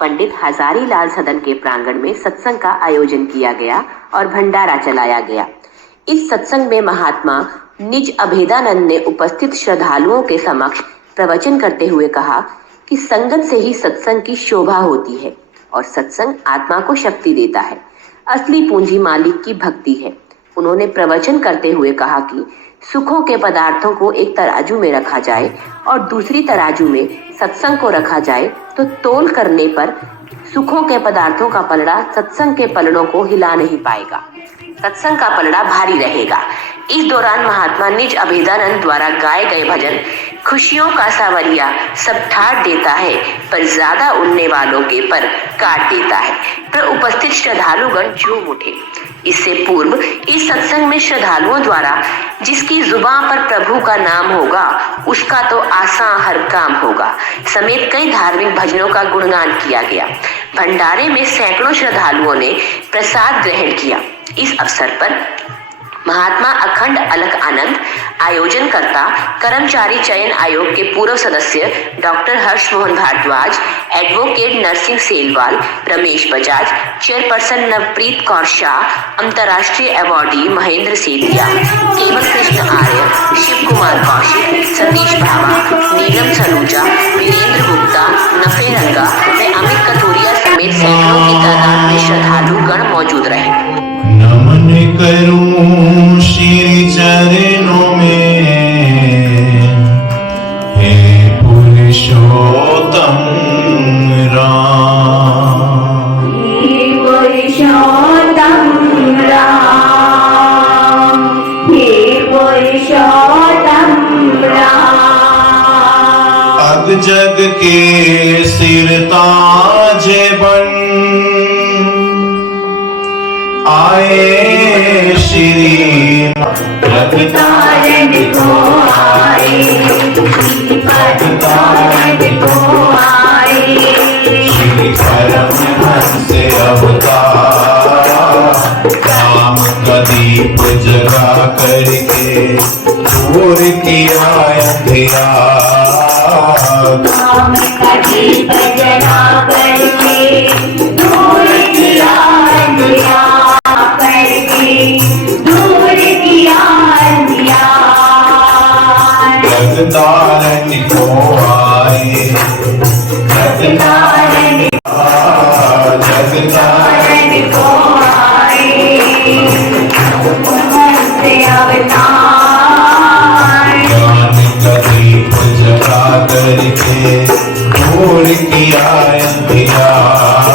पंडित हजारीलाल सदन के प्रांगण में सत्संग का आयोजन किया गया और भंडारा चलाया गया। इस सत्संग में महात्मा निज अभेदानंद ने उपस्थित श्रद्धालुओं के समक्ष प्रवचन करते हुए कहा कि संगत से ही सत्संग की शोभा होती है और सत्संग आत्मा को शक्ति देता है। असली पूंजी मालिक की भक्ति है। उन्होंने प्रवचन करते हुए कहा कि सुखों के पदार्थों को एक तराजू में रखा जाए और दूसरी तराजू में सत्संग को रखा जाए तो तोल करने पर सुखों के पदार्थों का पलड़ा सत्संग के पलड़ों को हिला नहीं पाएगा, सत्संग का पलड़ा भारी रहेगा। इस दौरान महात्मा निज अभेदानंद द्वारा गाए गए भजन खुशियों का सावरिया सब ठाट देता है पर ज्यादा उड़ने वालों के पर काट देता है पर उपस्थित श्रद्धालुगण झूम उठे। इससे पूर्व इस सत्संग में श्रद्धालुओं द्वारा जिसकी जुबान पर प्रभु का नाम होगा उसका तो आसान हर काम होगा समेत कई धार्मिक भजनों का गुणगान किया गया। भंडारे में सैकड़ों श्रद्धालुओं ने प्रसाद ग्रहण किया। इस अवसर पर महात्मा अखंड अलख आनंद, आयोजनकर्ता कर्मचारी चयन आयोग के पूर्व सदस्य doctor Harsh Mohan Bhardwaj, advocate Narsingh Selwal, Ramesh Bajaj, chairperson Navpreet Kaur Shah, अंतर्राष्ट्रीय अवार्डी महेंद्र सेतिया, केवल कृष्ण आर्य, शिव कुमार कौशिक, सतीश भावा, नीलम सलूजा, वीरेंद्र गुप्ता, नफे रंगा व अमित कथोरिया समेत सैकड़ों की तादाद में श्रद्धालु गण मौजूद रहे। नमन करूं श्री चरणों में, हे पुरुषोत्तम राम, हे पुरुषोत्तम राम, हे पुरुषोत्तम राम। अग जग के सिर ताजे बन आए श्री पतितारण को आए, पतितारण को आए, श्री परमहंस अवतार राम का दीप जगा करके दूर किया अंधियार, राम का दीप जगा करके दूर किया अंधियार, दूर किया अंधियार। जगदारण को आए, जगदारण जगदारण को आए, से अवतार ज्ञान का दीप जगा करके दूर किया अंधियार,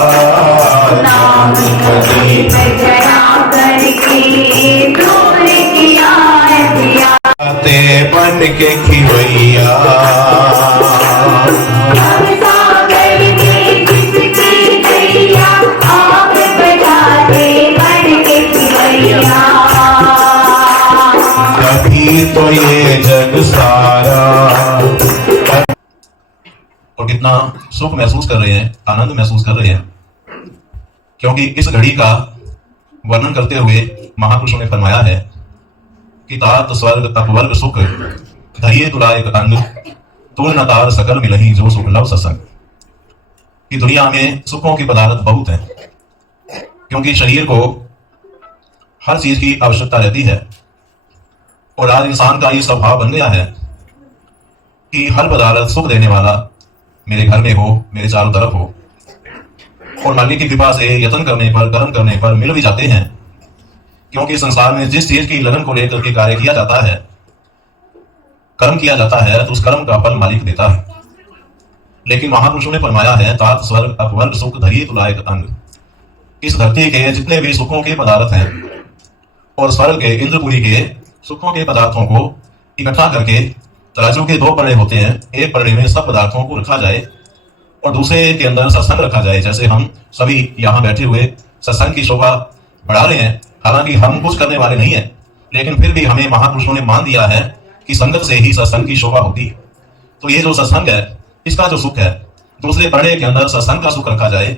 नाम का दीप जगा करके दूर किया अंधियार। ते बन के खिवैया अब सागर में जिसकी गैया आप बजाते बन के खिवैया। कभी तो ये जग सारा। और कितना सुख महसूस कर रहे हैं, आनंद महसूस कर रहे हैं, क्योंकि इस घड़ी का वर्णन करते हुए महापुरुषों ने फरमाया है कि तात स्वर्ग अपवर्ग सुख धैर्य तुलायक अंग तुल न तार सकल मिलही जो सुख लव सत्संग। कि दुनिया में सुखों की पदार्थ बहुत हैं, क्योंकि शरीर को हर चीज की आवश्यकता रहती है और आज इंसान का ये स्वभाव बन गया है कि हर पदार्थ सुख देने वाला मेरे घर में हो, मेरे चारों तरफ हो, और मालिक की कृपा से यत्न करने पर, कर्म करने पर मिल भी जाते हैं। क्योंकि संसार में जिस चीज की लगन को लेकर के कार्य किया जाता है, कर्म किया जाता है, तो उस कर्म का फल मालिक देता है। लेकिन महापुरुषों ने फरमाया है तात स्वर्ग अपवर्ग सुख धैर्य तुलायक अंग। इस धरती के जितने भी सुखों के पदार्थ हैं और स्वर्ग के इंद्रपुरी के सुखों के पदार्थों को इकट्ठा करके तराजू के दो पलड़े होते हैं, एक पलड़े में सब पदार्थों को रखा जाए और दूसरे के अंदर सत्संग रखा जाए। जैसे हम सभी यहाँ बैठे हुए सत्संग की शोभा बढ़ा रहे हैं, हालांकि हम कुछ करने वाले नहीं हैं, लेकिन फिर भी हमें महापुरुषों ने मान दिया है कि संगत से ही सत्संग की शोभा होती है। तो ये जो सत्संग है, इसका जो सुख है, दूसरे पलड़े के अंदर सत्संग का सुख रखा जाए।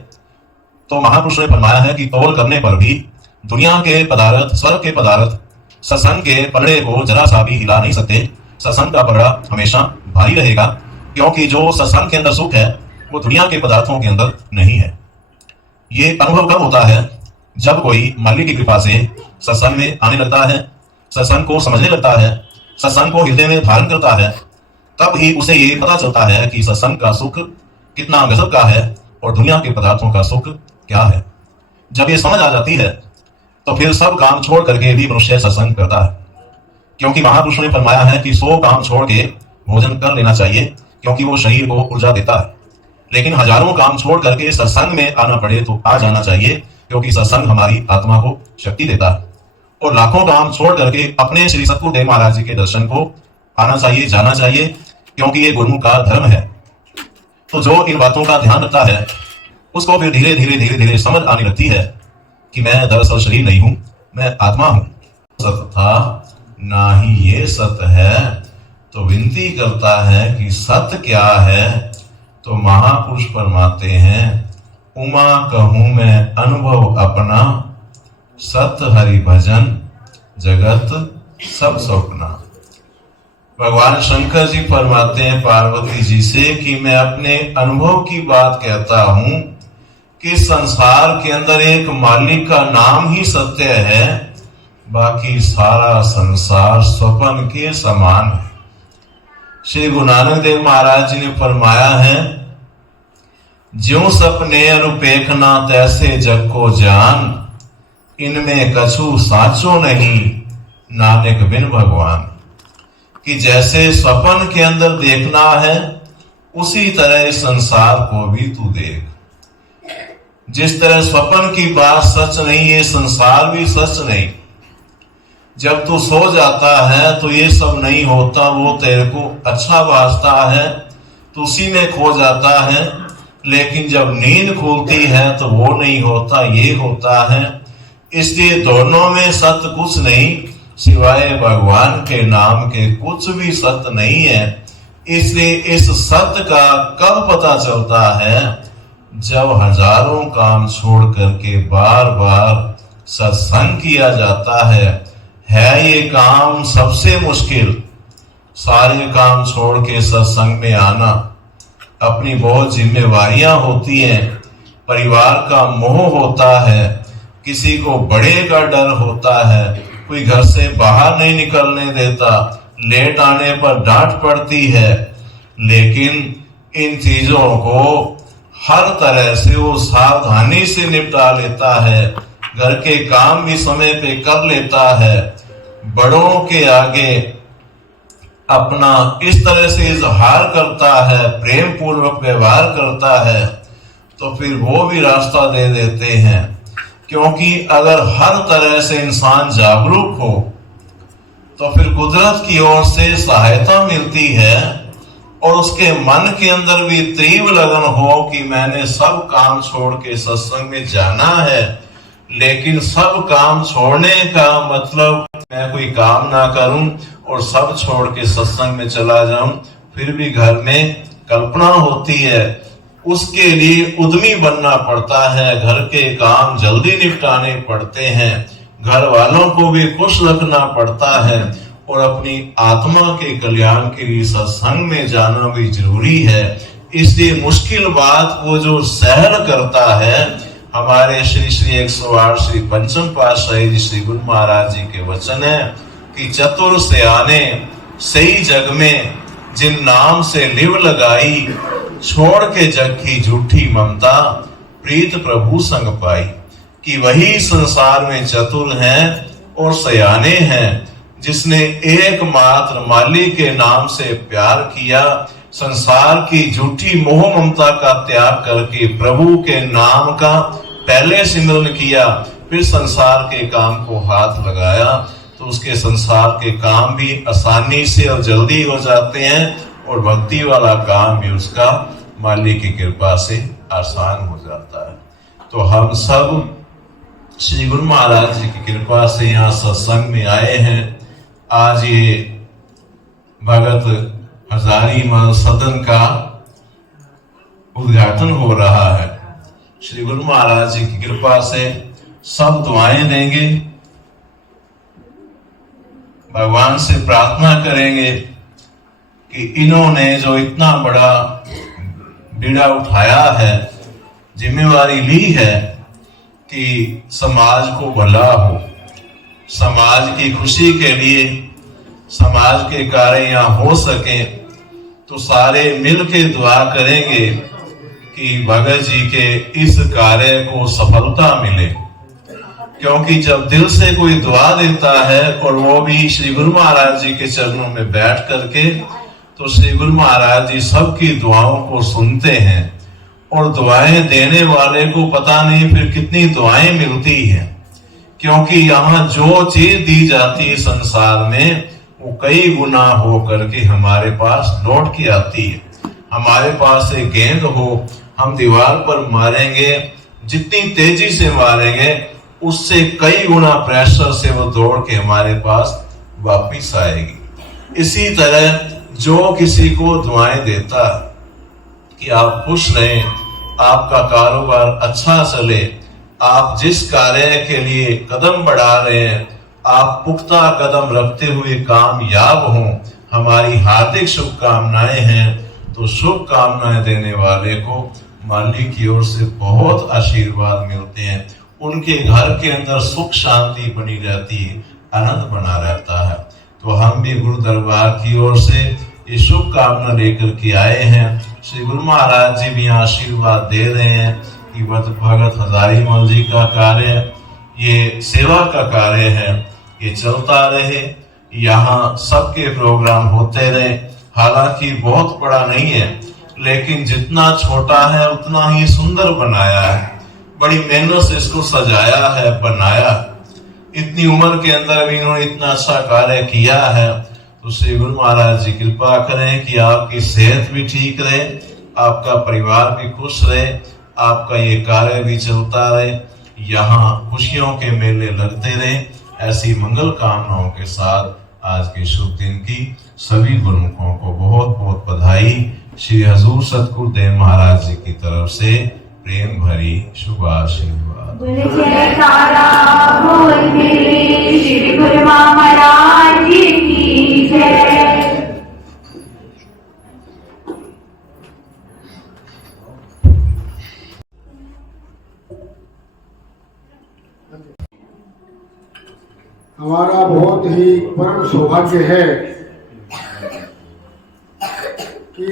तो महापुरुषों ने फरमाया है कि तौल करने पर भी दुनिया के पदार्थ, स्वर्ग के पदार्थ सत्संग के पलड़े को जरा सा भी हिला नहीं सकते। सत्संग का पलड़ा हमेशा भारी रहेगा, क्योंकि जो सत्संग के अंदर सुख है वो दुनिया के पदार्थों के अंदर नहीं है। ये अनुभव कब होता है? जब कोई मालिक की कृपा से सत्संग में आने लगता है, सत्संग को समझने लगता है, सत्संग को हृदय में धारण करता है, तब ही उसे ये पता चलता है कि सत्संग का सुख कितना गजब का है और दुनिया के पदार्थों का सुख क्या है। जब ये समझ आ जाती है तो फिर सब काम छोड़ करके भी मनुष्य सत्संग करता है, क्योंकि महापुरुषों ने फरमाया है कि 100 काम छोड़ के भोजन कर लेना चाहिए, क्योंकि वो शरीर को ऊर्जा देता है। लेकिन हजारों काम छोड़ करके सत्संग में आना पड़े तो आ जाना चाहिए, क्योंकि सत्संग हमारी आत्मा को शक्ति देता है। और लाखों काम छोड़ करके अपने श्री सतगुरुदेव महाराज जी के दर्शन को आना चाहिए, जाना चाहिए, क्योंकि ये गुरु का धर्म है। तो जो इन बातों का ध्यान रखता है उसको फिर धीरे धीरे धीरे धीरे समझ आने लगती है कि मैं दरअसल शरीर नहीं हूं, मैं आत्मा हूं। सत था ना ही ये सत है, तो विनती करता है कि सत क्या है? तो महापुरुष फरमाते हैं, उमा कहूं मैं अनुभव अपना, सत हरि भजन जगत सब सपना। भगवान शंकर जी फरमाते हैं पार्वती जी से कि मैं अपने अनुभव की बात कहता हूं कि संसार के अंदर एक मालिक का नाम ही सत्य है, बाकी सारा संसार स्वप्न के समान है। श्री गुरु नानक देव महाराज जी ने फरमाया है, ज्यों सपने अनुपेखना तैसे जग को जान, इनमें कछु साचो नहीं नानक बिन भगवान। कि जैसे स्वप्न के अंदर देखना है उसी तरह इस संसार को भी तू देख। जिस तरह स्वप्न की बात सच नहीं है, संसार भी सच नहीं। जब तू सो जाता है तो ये सब नहीं होता, वो तेरे को अच्छा वास्ता है, तो उसी में खो जाता है। लेकिन जब नींद खुलती है तो वो नहीं होता, ये होता है। इसलिए दोनों में सत्य कुछ नहीं, सिवाय भगवान के नाम के कुछ भी सत्य नहीं है। इसलिए इस सत्य का कब पता चलता है? जब हजारों काम छोड़ करके बार बार सत्संग किया जाता है। ये काम सबसे मुश्किल, सारे काम छोड़ के सत्संग में आना। अपनी बहुत जिम्मेवारियां होती हैं, परिवार का मोह होता है, किसी को बड़े का डर होता है, कोई घर से बाहर नहीं निकलने देता, लेट आने पर डांट पड़ती है। लेकिन इन चीजों को हर तरह से वो सावधानी से निपटा लेता है, घर के काम भी समय पे कर लेता है, बड़ों के आगे अपना इस तरह से इजहार करता है, प्रेम पूर्वक व्यवहार करता है, तो फिर वो भी रास्ता दे देते हैं। क्योंकि अगर हर तरह से इंसान जागरूक हो तो फिर कुदरत की ओर से सहायता मिलती है और उसके मन के अंदर भी तीव्र लगन हो कि मैंने सब काम छोड़ के सत्संग में जाना है। लेकिन सब काम छोड़ने का मतलब मैं कोई काम ना करूं और सब छोड़ के सत्संग में चला जाऊं, फिर भी घर में कल्पना होती है। उसके लिए उद्यमी बनना पड़ता है, घर के काम जल्दी निपटाने पड़ते हैं, घर वालों को भी खुश रखना पड़ता है और अपनी आत्मा के कल्याण के लिए सत्संग में जाना भी जरूरी है। इसलिए मुश्किल बात वो जो सहन करता है, हमारे श्री श्री 108 श्री पंचम पातशाही जी श्री गुरु महाराज जी के वचन है कि चतुर से आने सही जग में जिन नाम से लिव लगाई, छोड़ के जग की झूठी ममता प्रीत प्रभु संग पाई। कि वही संसार में चतुर हैं और सयाने हैं, जिसने एकमात्र मालिक के नाम से प्यार किया, संसार की झूठी मोह ममता का त्याग करके प्रभु के नाम का पहले सिमरन किया, फिर संसार के काम को हाथ लगाया, तो उसके संसार के काम भी आसानी से और जल्दी हो जाते हैं और भक्ति वाला काम भी उसका मालिक की कृपा से आसान हो जाता है। तो हम सब श्री गुरु महाराज जी की कृपा से यहाँ सत्संग में आए हैं। आज ये भगत हजारीमल सदन का उद्घाटन हो रहा है। श्री गुरु महाराज जी की कृपा से सब दुआएं देंगे, भगवान से प्रार्थना करेंगे कि इन्होंने जो इतना बड़ा बीड़ा उठाया है, जिम्मेवारी ली है कि समाज को भला हो, समाज की खुशी के लिए समाज के कार्य यहाँ हो सके, तो सारे मिल के दुआ करेंगे कि भगत जी के इस कार्य को सफलता मिले। क्योंकि जब दिल से कोई दुआ देता है और वो भी श्री गुरु महाराज जी के चरणों में बैठ करके, तो श्री गुरु महाराज जी सबकी दुआओं को सुनते हैं और दुआएं देने वाले को पता नहीं फिर कितनी दुआएं मिलती हैं। क्योंकि यहाँ जो चीज दी जाती है संसार में, वो कई गुना हो करके हमारे पास लौट के आती है। हमारे पास एक गेंद हो, हम दीवार पर मारेंगे, जितनी तेजी से मारेंगे उससे कई गुना प्रेशर से वो दौड़ के हमारे पास वापिस आएगी। इसी तरह जो किसी को दुआएं देता कि आप खुश रहें, आपका कारोबार अच्छा चले, आप जिस कार्य के लिए कदम बढ़ा रहे हैं आप पुख्ता कदम रखते हुए कामयाब हों, हमारी हार्दिक शुभकामनाएं हैं। तो शुभकामनाएं देने वाले को मालिक की ओर से बहुत आशीर्वाद मिलते हैं, उनके घर के अंदर सुख शांति बनी रहती है, आनंद बना रहता है। तो हम भी गुरु दरबार की ओर से ये शुभकामना लेकर के आए हैं। श्री गुरु महाराज जी भी आशीर्वाद दे रहे हैं कि भगत हजारीमल जी का कार्य, ये सेवा का कार्य है, ये चलता रहे, यहाँ सबके प्रोग्राम होते रहे। हालांकि बहुत बड़ा नहीं है, लेकिन जितना छोटा है उतना ही सुंदर बनाया है, बड़ी मेहनत से इसको सजाया है, बनाया। इतनी उम्र के अंदर भी इन्होंने इतना अच्छा कार्य किया है। तो श्री गुरु महाराज जी कृपा करें कि आपकी सेहत भी ठीक रहे, आपका परिवार भी खुश रहे, आपका ये कार्य भी चलता रहे, यहाँ खुशियों के मेले लगते रहे। ऐसी मंगल कामनाओं के साथ आज के शुभ दिन की सभी गुरुमुखों को बहुत बहुत बधाई श्री हजूर सतगुरुदेव महाराज जी की तरफ से प्रेम भरी शुभ आशीर्वाद। जयकारा बोल मेरे श्री गुरु महाराज जी की जय। हमारा बहुत ही परम सौभाग्य है कि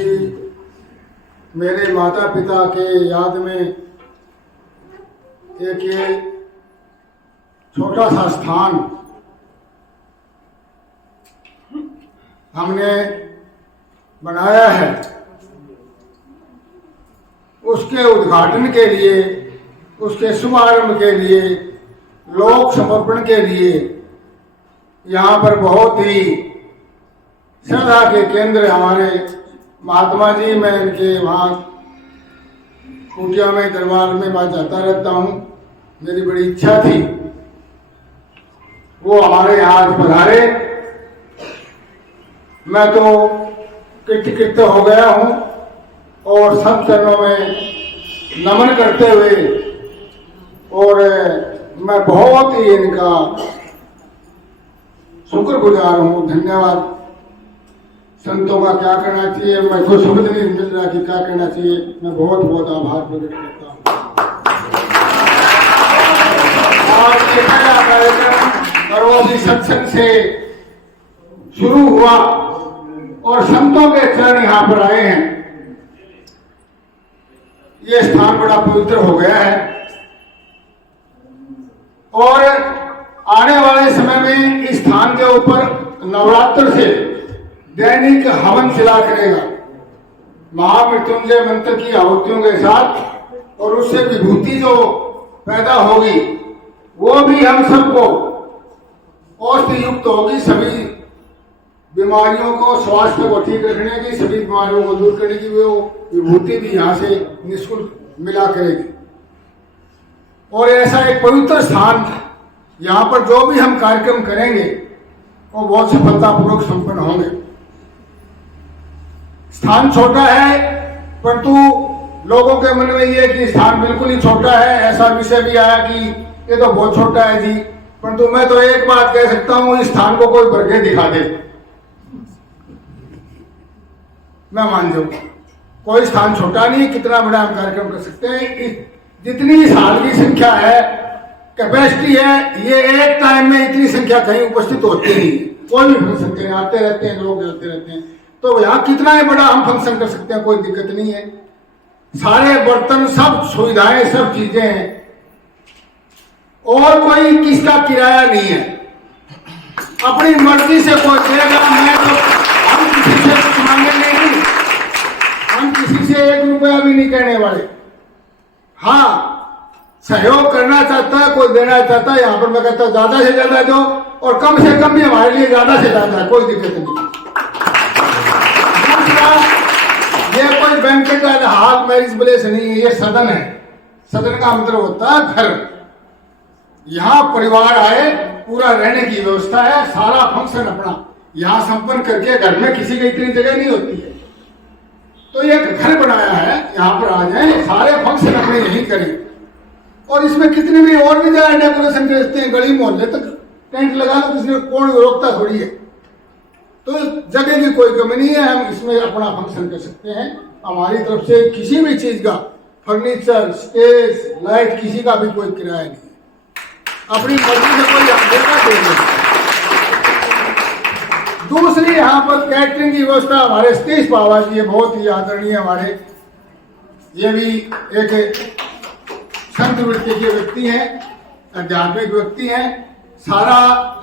मेरे माता पिता के याद में एक ये छोटा सा स्थान हमने बनाया है। उसके उद्घाटन के लिए, उसके शुभारंभ के लिए, लोक समर्पण के लिए यहाँ पर बहुत ही श्रद्धा के केंद्र हमारे महात्मा जी, मैं इनके वहाँ कुटिया में दरबार में मैं जाता रहता हूँ, मेरी बड़ी इच्छा थी वो हमारे यहाँ आज पधारे। मैं तो कृत हो गया हूँ और सब चरणों में नमन करते हुए, और मैं बहुत ही इनका शुक्रगुजार हूँ, धन्यवाद। संतों का क्या कहना चाहिए, मैं को शब्द नहीं मिल रहा कि क्या कहना चाहिए। मैं बहुत बहुत आभार प्रकट करता हूँ। और ये पहला कार्यक्रम करवोसी सत्संग से शुरू हुआ और संतों के चरण यहाँ पर आए हैं। ये स्थान बड़ा पवित्र हो गया है और आने वाले समय में इस स्थान के ऊपर नवरात्र से दैनिक हवन चला करेगा, महामृत्युंजय मंत्र की आहुतियों के साथ, और उससे विभूति जो पैदा होगी वो भी हम सबको औषधि युक्त होगी। सभी बीमारियों को, स्वास्थ्य को ठीक रखने की, सभी बीमारियों को दूर करने की वो विभूति भी यहाँ से निःशुल्क मिला करेगी। और ऐसा एक पवित्र स्थान, यहाँ पर जो भी हम कार्यक्रम करेंगे वो बहुत सफलतापूर्वक संपन्न होंगे। स्थान छोटा है, परंतु लोगों के मन में ये कि स्थान बिल्कुल ही छोटा है, ऐसा विषय भी आया कि ये तो बहुत छोटा है जी। परंतु मैं तो एक बात कह सकता हूँ, इस स्थान को कोई भर के दिखा दे, मैं मान जाऊँ। कोई स्थान छोटा नहीं है, कितना बड़ा हम कार्यक्रम कर सकते हैं। जितनी इस हाल की संख्या है, कैपेसिटी है, ये एक टाइम में इतनी संख्या कहीं उपस्थित होती नहीं। कोई भी फंक्शन करें, आते रहते हैं लोग, चलते रहते हैं, तो यहाँ कितना ही बड़ा हम फंक्शन कर सकते हैं, कोई दिक्कत नहीं है। सारे बर्तन, सब सुविधाएं, सब चीजें हैं, और कोई किसका किराया नहीं है, अपनी मर्जी से कोई देगा। मैं तो हम किसी से कुछ मांगेंगे नहीं, हम किसी से 1 रुपया भी नहीं कहने वाले। हाँ, सहयोग करना चाहता है, कोई देना चाहता है, यहाँ पर मैं कहता हूँ ज्यादा से ज्यादा दो, और कम से कम भी हमारे लिए ज्यादा से ज्यादा है, कोई दिक्कत नहीं। दूसरा, ये कोई बैंकेट हाल मैरिज प्लेस नहीं है, ये सदन है। सदन का मतलब होता है घर। यहाँ परिवार आए, पूरा रहने की व्यवस्था है, सारा फंक्शन अपना यहाँ संपन्न करके, घर में किसी की इतनी जगह नहीं होती है, तो ये घर बनाया है, यहाँ पर आ जाए, सारे फंक्शन अपने यहीं करें। और इसमें कितने भी और भी जगह डेकोरेशन करते हैं, गली मोहल्ले तक टेंट लगा लो, किसी कौन रोकता थोड़ी है। तो जगह की कोई कमी नहीं है, हम इसमें अपना फंक्शन कर सकते हैं। हमारी तरफ से किसी भी चीज का, फर्नीचर, स्टेज, लाइट, किसी का भी कोई किराया नहीं है, अपनी मर्जी से कोई देगा देगा। दूसरी, यहाँ पर कैटरिंग की व्यवस्था हमारे सतीश बाबा जी, ये बहुत ही आदरणीय हमारे, ये भी एक संत वृत्ति के व्यक्ति हैं, आध्यात्मिक व्यक्ति हैं। सारा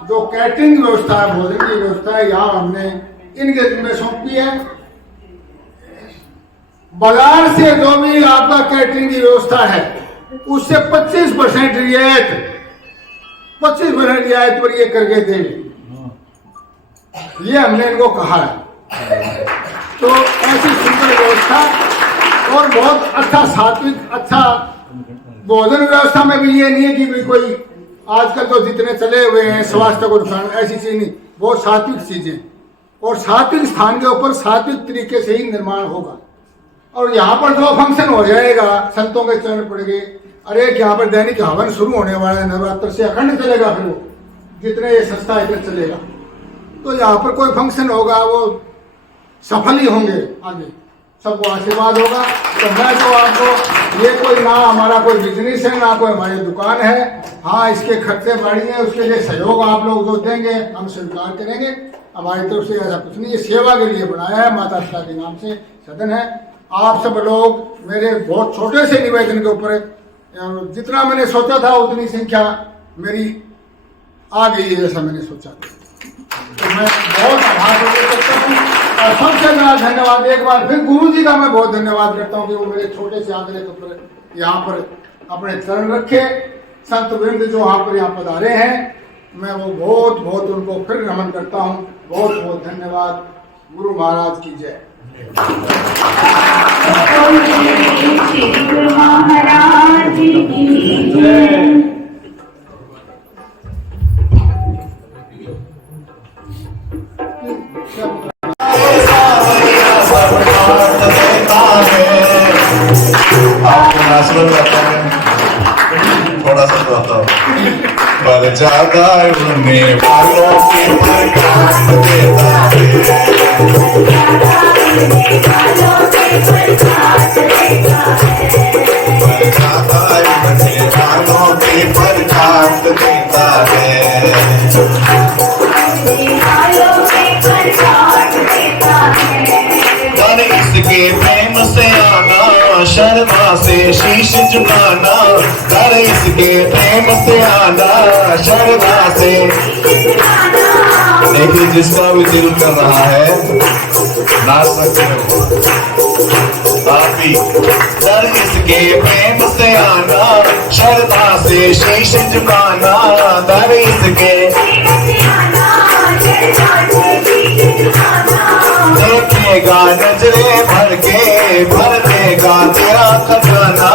जो कैटरिंग व्यवस्था है, भोजन की व्यवस्था है, यहाँ हमने इनके जिम्मे सौंपी है। बाजार से जो भी आपका कैटरिंग की व्यवस्था है, उससे 25% रियायत, 25% रियायत पर ये करके देंगे, ये हमने इनको कहा है। तो ऐसी सुंदर व्यवस्था और बहुत अच्छा सात्विक, अच्छा भोजन व्यवस्था में भी ये नहीं है कि भी कोई आजकल तो जितने चले हुए हैं स्वास्थ्य को नुकसान, ऐसी चीज नहीं, बहुत सात्विक चीजें, और सात्विक स्थान के ऊपर सात्विक तरीके से ही निर्माण होगा। और यहाँ पर जो फंक्शन हो जाएगा, संतों के चरण पड़ गए, अरे यहाँ पर दैनिक हवन शुरू होने वाला है, नवरात्र से अखंड चलेगा, फिर वो जितने ये संस्था इतने चलेगा, तो यहाँ पर कोई फंक्शन होगा वो सफल ही होंगे, आगे सबको आशीर्वाद होगा। तो मैं तो आपको, ये कोई ना हमारा कोई बिजनेस है, ना कोई हमारी दुकान है, हाँ इसके खर्चे बाड़ी है, उसके लिए सहयोग आप लोग जो देंगे हम स्वीकार करेंगे। हमारी तरफ से ऐसा कुछ नहीं, ये सेवा के लिए बनाया है, माता पिता के नाम से सदन है। आप सब लोग मेरे बहुत छोटे से निवेदन के ऊपर, जितना मैंने सोचा था उतनी संख्या मेरी आ गई है जैसा मैंने सोचा था, तो मैं बहुत आभार व्यक्त करता हूँ। और सबसे बड़ा धन्यवाद एक बार फिर गुरु जी का मैं बहुत धन्यवाद करता हूँ कि वो मेरे छोटे से आंकड़े के ऊपर यहाँ पर अपने चरण रखे। संत वृंद जो यहाँ पधारे हैं, मैं वो बहुत बहुत उनको फिर नमन करता हूँ। बहुत बहुत धन्यवाद। गुरु महाराज की जय। श्री गुरु महाराज की जय। थोड़ा सा गाता हूँ। पर ज्यादा उड़ने वालों के प्रकाश देता इसके प्रेम से आना, शर्मा से शीश झुकाना, कर इसके प्रेम से आना, शर्मा से। देखिए जिसका भी दिल कर रहा है नाच सकते हो आप भी। कर इसके प्रेम से आना, शर्मा से शीश झुकाना, कर इसके देखेगा नजरे भर के, भर देगा तेरा खजाना,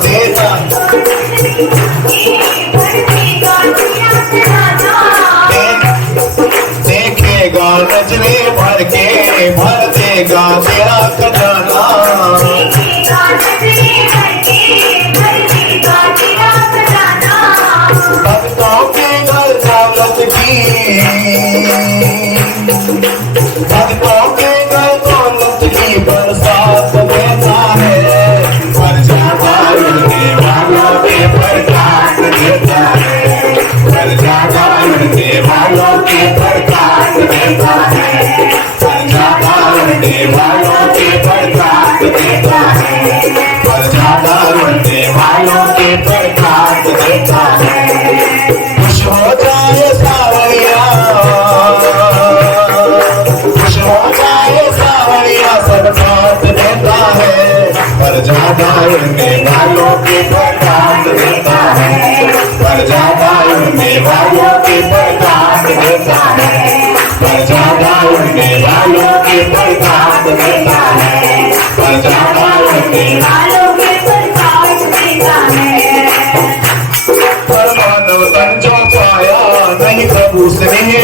देगा देखेगा नजरे भर के, भर देगा तेरा खजाना। भक्तों के घर दौलत की, भक्तों के घर दौलत की बरसात में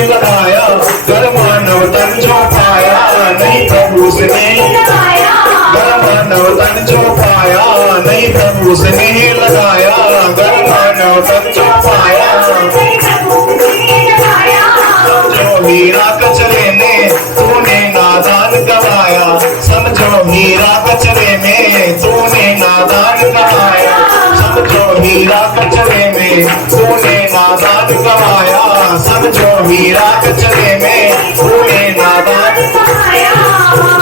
लगाया, कर मानव तन जो पाया, नहीं प्रभु उसने लगाया, कर मानव तन जो पाया, नहीं प्रभु उसने लगाया, कर मानव तन जो पाया। नहीं प्रभु ने लगाया, समझो हीरा कचरे में तूने नादान गवाया, समझो हीरा कचरे में तूने नादान गवाया, समझो हीरा कचरे में तूने नादान गवाया, समझो हीरा कचरे में तूने नादान लगाया,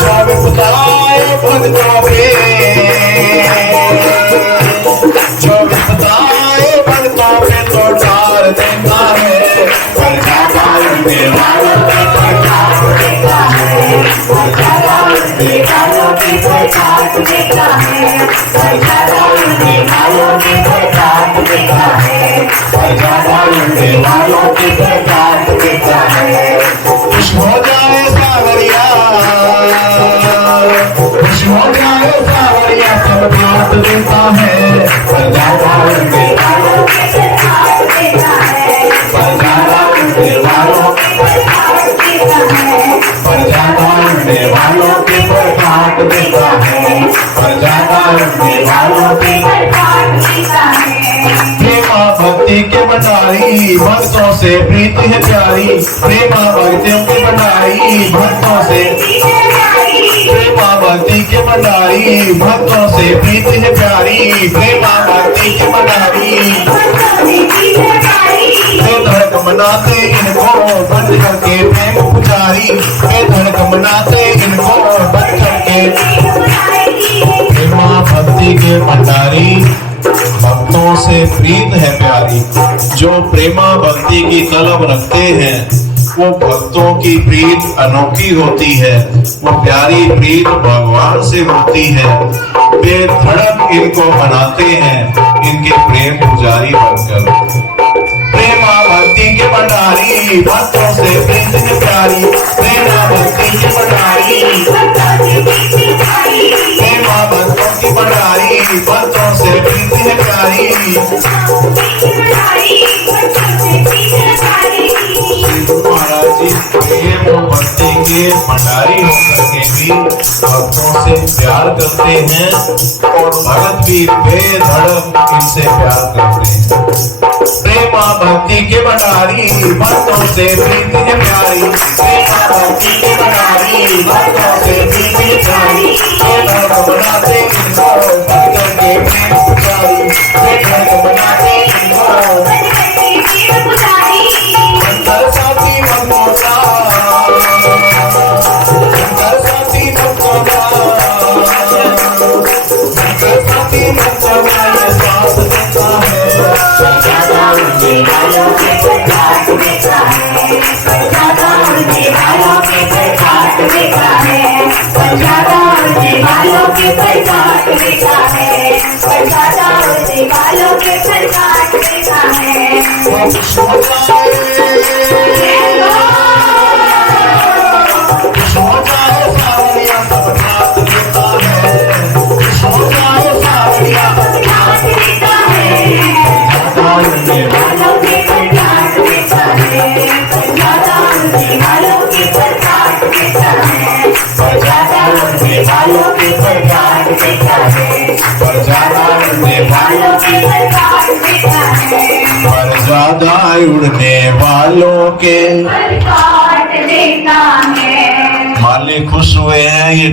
जो विपदाए भक्तों पे, जो विपदाए भक्तों पे तो डाल देता है, पर ज्यादा उड़ने वालों पे तो काट देता है, पर ज्यादा उड़ने वालों पे तो काट देता है, पर ज्यादा उड़ने वालों पे तो काट देता है, पर ज्यादा उड़ने वालों पे तो काट देता है। खुश हो जाए सावरिया, खुश हो जाए सावरिया, सब काट देता है, पर ज्यादा उड़ने वालों पे से काट देता है, पर ज्यादा उड़ने वालों काट देता है, पर ज्यादा उड़ने वालों के पर काट देता है, पर ज्यादा उड़ने वालों के काट देता है। प्रेमा भक्ति के भंडारी, भक्तों से प्रीति है प्यारी, प्रेमा भक्तियों के भंडारी, भक्तों से प्रेमा भक्ति के भंडारी, भक्तों से प्रीति है प्यारी, प्रेमा भक्ति के भंडारी। धड़क मनाते इनको बंद करके प्रेम पुजारी, धड़क मनाते इनको बंद करके प्रेमा भक्ति के भंडारी, भक्तों से प्रीत है प्यारी। जो प्रेमा भक्ति की तलब रखते हैं वो भक्तों की प्रीत अनोखी होती है, वो प्यारी प्रीत भगवान से होती है। वे धड़क इनको मनाते हैं इनके प्रेम पुजारी बनकर। प्रेमा भक्ति के भंडारी, भक्तों से प्रीत है प्यारी, प्रेमा भक्ति के भंडारी, प्रेमा भक्तों की भंडारी, भक्तों से प्रीत है प्यारी। महाराज जी प्रेम भक्ति के भंडारी होकर के भी भक्तों से प्यार करते हैं और भगत भी बेधड़क इनसे प्यार करते हैं। प्रेमा भक्ति के भंडारी, भक्तों से प्रीति है प्यारी, प्रेमा भक्ति के भंडारी, भक्तों से प्रीति है प्यारी। धड़क बनाते इनको बंद करके प्रेम पुजारी, धड़क बनाते इनको अंतर साथी भक्तों का, अंतर साथी भक्तों का, अंतर साथी भक्तों का ये साथ देता है। ज्यादा उड़ने वालों के पर काट देता है, ज्यादा उड़ने वालों के पर काट देता है, ज्यादा उड़ने वालों के पर काट देता है, ज्यादा उड़ने वालों के पर काट देता है। वो खुश हो जाए, खुश हो जाए सावरिया, सब काट देता है, खुश हो जाए सावरिया, काट देता है, ज्यादा उड़ने वालों के पर काट देता है, ज्यादा उड़ने वालों के पर काट देता है, ज्यादा उड़ने वालों के पर काट देता है, पर ज्यादा उड़ने वालों के पर काट देता है, पर ज्यादा उड़ने वालों के पर काट देता है। मालिक खुश हुए हैं ये